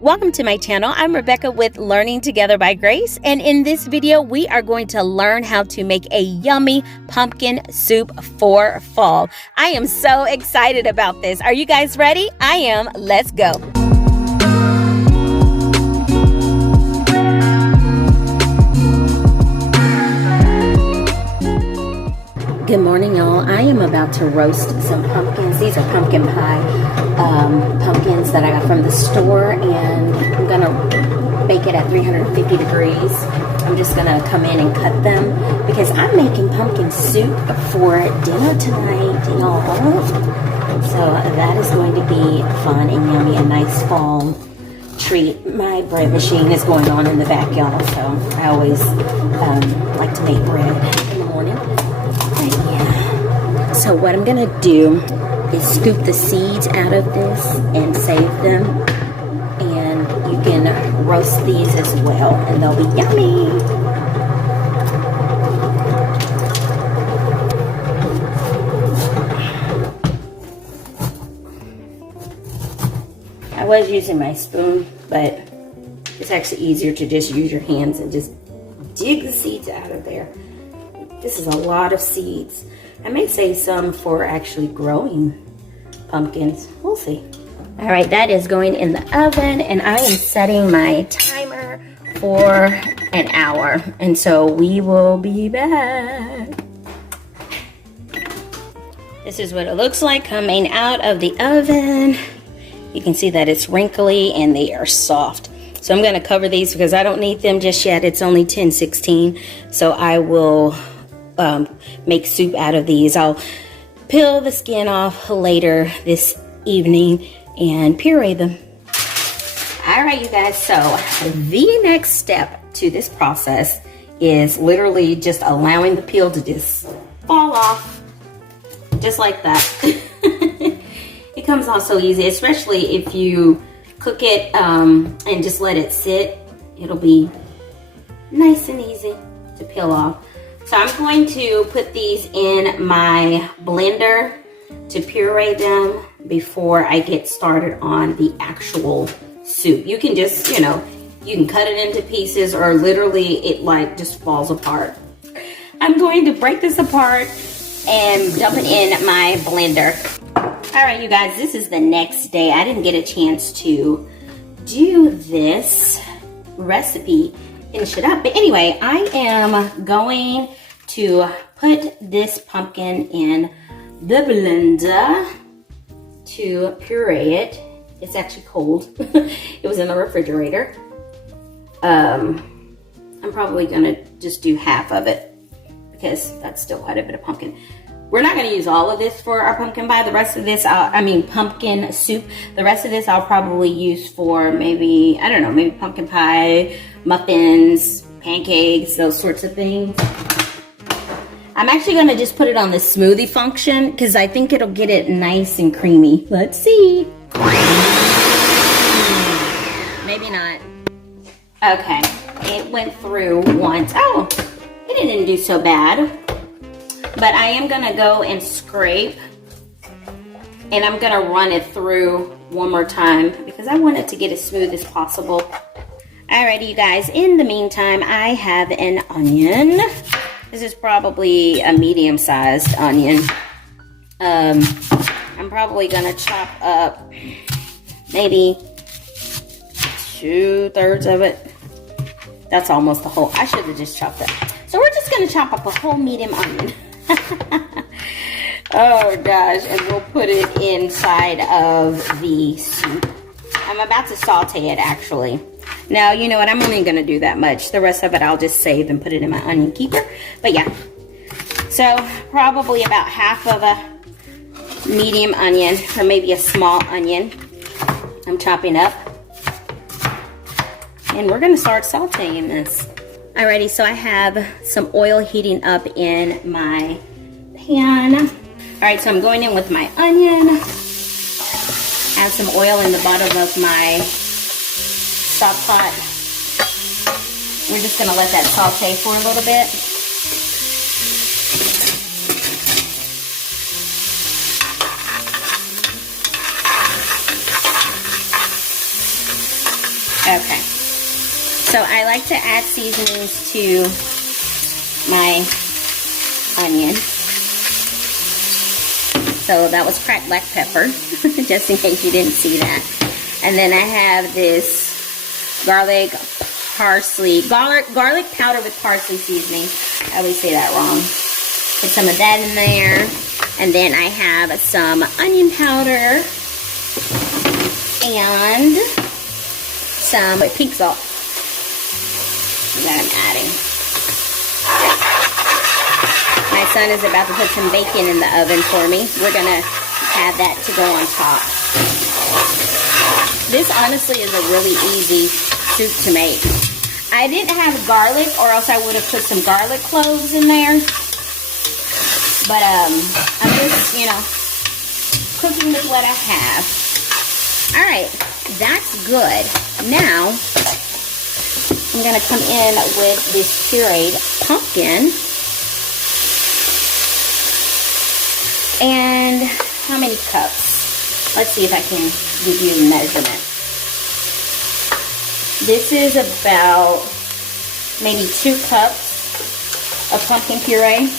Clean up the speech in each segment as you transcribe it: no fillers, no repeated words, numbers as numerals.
Welcome to my channel. I'm Rebecca with Learning Together by Grace, and in this video we are going to learn how to make a yummy pumpkin soup for fall. I am so excited about this. Are you guys ready? I am. Let's go. Good morning, y'all. I am about to roast some pumpkins. These are pumpkin pie pumpkins that I got from the store, and I'm gonna bake it at 350 degrees. I'm just gonna come in and cut them because I'm making pumpkin soup for dinner tonight, y'all. So that is going to be fun and yummy, a nice fall treat. My bread machine is going on in the back, y'all, so I always like to make bread in the morning. Yeah. So what I'm gonna do is scoop the seeds out of this and save them, and you can roast these as well and they'll be yummy. I was using my spoon, but it's actually easier to just use your hands and just dig the seeds out of there. This is a lot of seeds. I may save some for actually growing pumpkins. We'll see. All right, that is going in the oven, and I am setting my timer for an hour, and so we will be back. This is what it looks like coming out of the oven. You can see that it's wrinkly and they are soft. So I'm going to cover these because I don't need them just yet. It's only 10:16, so I will make soup out of these. I'll peel the skin off later this evening and puree them. All right, you guys, so the next step to this process is literally just allowing the peel to just fall off, just like that. It comes off so easy, especially if you cook it and just let it sit. It'll be nice and easy to peel off. So I'm going to put these in my blender to puree them before I get started on the actual soup. You can just, you can cut it into pieces, or literally it like just falls apart. I'm going to break this apart and dump it in my blender. All right, you guys, this is the next day. I didn't get a chance to do this recipe, finish it up. But anyway, I am going to put this pumpkin in the blender to puree it. It's actually cold. It was in the refrigerator. I'm probably gonna just do half of it because that's still quite a bit of pumpkin. We're not gonna use all of this for our pumpkin pie. The rest of this, pumpkin soup. The rest of this I'll probably use for maybe, I don't know, maybe pumpkin pie, muffins, pancakes, those sorts of things. I'm actually gonna just put it on the smoothie function because I think it'll get it nice and creamy. Let's see. Maybe not. Okay, it went through once. Oh, it didn't do so bad. But I am gonna go and scrape, and I'm gonna run it through one more time because I want it to get as smooth as possible. Alrighty, you guys, in the meantime, I have an onion. This is probably a medium-sized onion. I'm probably gonna chop up maybe 2/3 of it. That's almost the whole. I should have just chopped that. So we're just gonna chop up a whole medium onion. Oh gosh, and we'll put it inside of the soup. I'm about to saute it actually. Now, you know what, I'm only gonna do that much. The rest of it I'll just save and put it in my onion keeper. But yeah, so probably about half of a medium onion, or maybe a small onion, I'm chopping up. And we're gonna start sauteing this. Alrighty, so I have some oil heating up in my pan. Alright, so I'm going in with my onion. Add some oil in the bottom of my stock pot. We're just gonna let that saute for a little bit. Okay. So I like to add seasonings to my onion. So that was cracked black pepper, just in case you didn't see that. And then I have this garlic powder with parsley seasoning. I always say that wrong. Put some of that in there. And then I have some onion powder and some pink salt that I'm adding. My son is about to put some bacon in the oven for me. We're gonna add that to go on top. This honestly is a really easy soup to make. I didn't have garlic, or else I would have put some garlic cloves in there. But I'm just, you know, cooking with what I have. All right, that's good. Now, I'm gonna come in with this pureed pumpkin. And how many cups? Let's see if I can give you a measurement. This is about maybe 2 cups of pumpkin puree.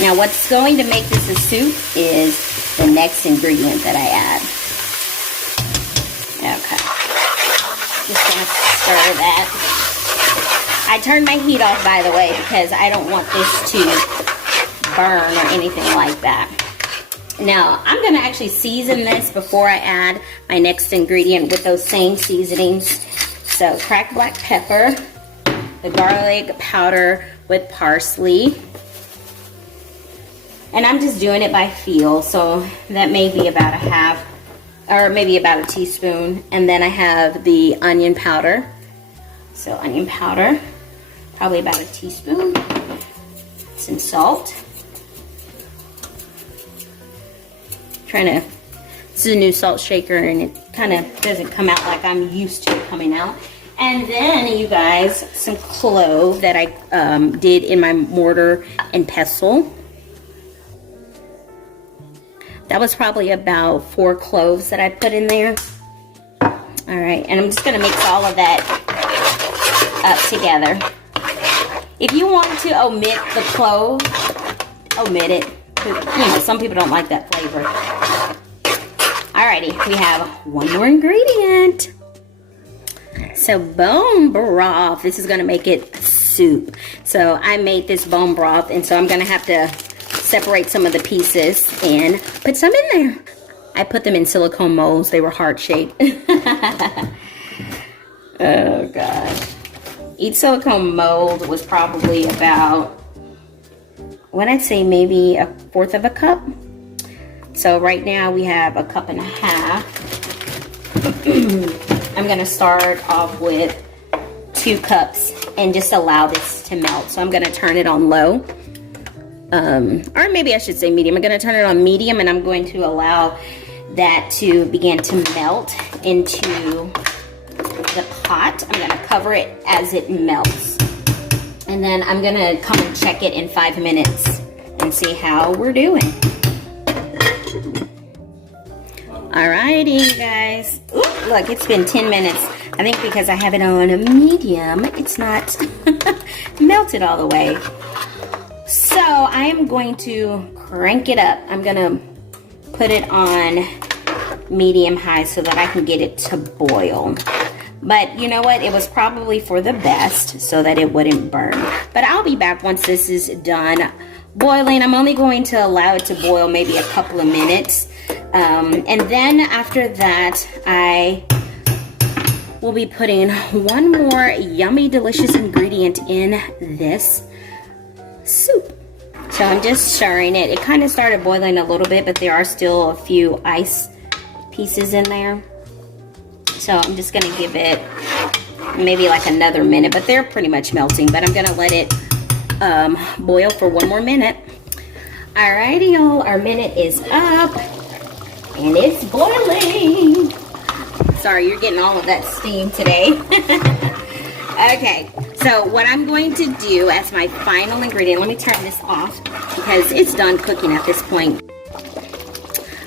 Now what's going to make this a soup is the next ingredient that I add. Okay. Just gonna stir that. I turned my heat off, by the way, because I don't want this to burn or anything like that. Now, I'm gonna actually season this before I add my next ingredient with those same seasonings. So, cracked black pepper, the garlic powder with parsley. And I'm just doing it by feel, so that may be about a half, or maybe about a teaspoon. And then I have the onion powder. So onion powder, probably about a teaspoon. Some salt. This is a new salt shaker, and it kind of doesn't come out like I'm used to it coming out. And then, you guys, some clove that I did in my mortar and pestle. That was probably about 4 cloves that I put in there. All right, and I'm just gonna mix all of that up together. If you want to omit the clove, omit it. You know, some people don't like that flavor. Alrighty, we have one more ingredient. So bone broth. This is gonna make it soup. So I made this bone broth, and so I'm gonna have to separate some of the pieces and put some in there. I put them in silicone molds. They were heart-shaped. Oh, God. Each silicone mold was probably about, what I'd say, maybe 1/4 of a cup. So right now we have 1.5 cups. I'm going to start off with 2 cups and just allow this to melt. So I'm going to turn it on low. Or maybe I should say medium. I'm going to turn it on medium, and I'm going to allow that to begin to melt into the pot. I'm going to cover it as it melts. And then I'm going to come and check it in 5 minutes and see how we're doing. Alrighty, guys. Ooh, look, it's been 10 minutes. I think because I have it on a medium, it's not melted all the way. So I am going to crank it up. I'm going to put it on medium high so that I can get it to boil. But you know what? It was probably for the best so that it wouldn't burn. But I'll be back once this is done boiling. I'm only going to allow it to boil maybe a couple of minutes. And then after that, I will be putting one more yummy, delicious ingredient in this soup. So I'm just stirring it. It kind of started boiling a little bit, but there are still a few ice pieces in there. So I'm just gonna give it maybe like another minute, but they're pretty much melting, but I'm gonna let it boil for 1 more minute. Alrighty, y'all, our minute is up and it's boiling. Sorry, you're getting all of that steam today. Okay, So what I'm going to do as my final ingredient, let me turn this off because it's done cooking at this point.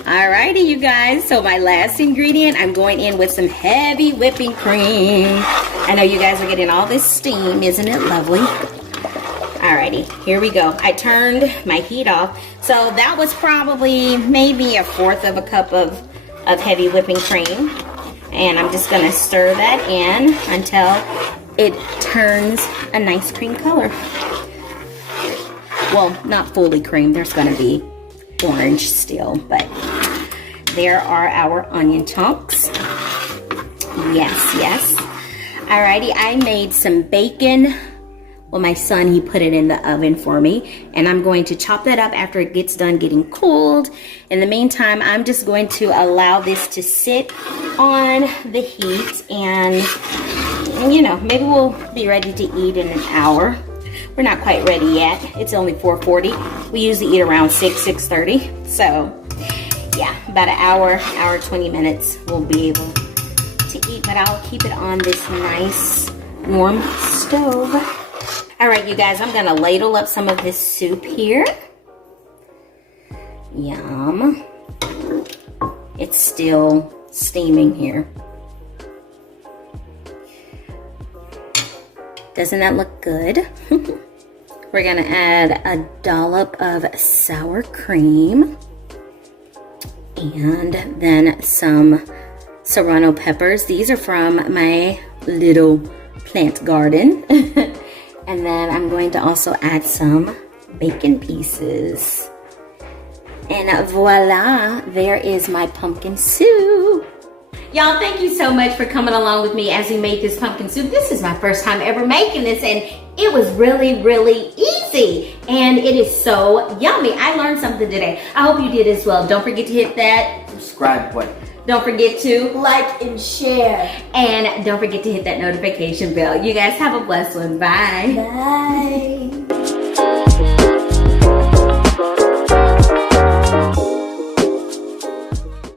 Alrighty, you guys, so my last ingredient, I'm going in with some heavy whipping cream. I know you guys are getting all this steam, isn't it lovely? Alrighty, here we go. I turned my heat off. So that was probably maybe 1/4 of a cup of heavy whipping cream. And I'm just gonna stir that in until it turns a nice cream color. Well, not fully cream, there's gonna be orange still, but there are our onion chunks. Yes, yes. Alrighty, I made some bacon. Well, my son, he put it in the oven for me, and I'm going to chop that up after it gets done getting cooled. In the meantime, I'm just going to allow this to sit on the heat, and you know, maybe we'll be ready to eat in an hour. We're not quite ready yet. It's only 4:40. We usually eat around 6:30. So yeah, about an hour, 20 minutes, we'll be able to eat, but I'll keep it on this nice warm stove. All right, you guys, I'm gonna ladle up some of this soup here. Yum. It's still steaming here. Doesn't that look good? We're gonna add a dollop of sour cream and then some serrano peppers. These are from my little plant garden. And then I'm going to also add some bacon pieces. And voila, there is my pumpkin soup. Y'all, thank you so much for coming along with me as we made this pumpkin soup. This is my first time ever making this, and it was really, really easy. And it is so yummy. I learned something today. I hope you did as well. Don't forget to hit that subscribe button. Don't forget to like and share. And don't forget to hit that notification bell. You guys have a blessed one. Bye. Bye.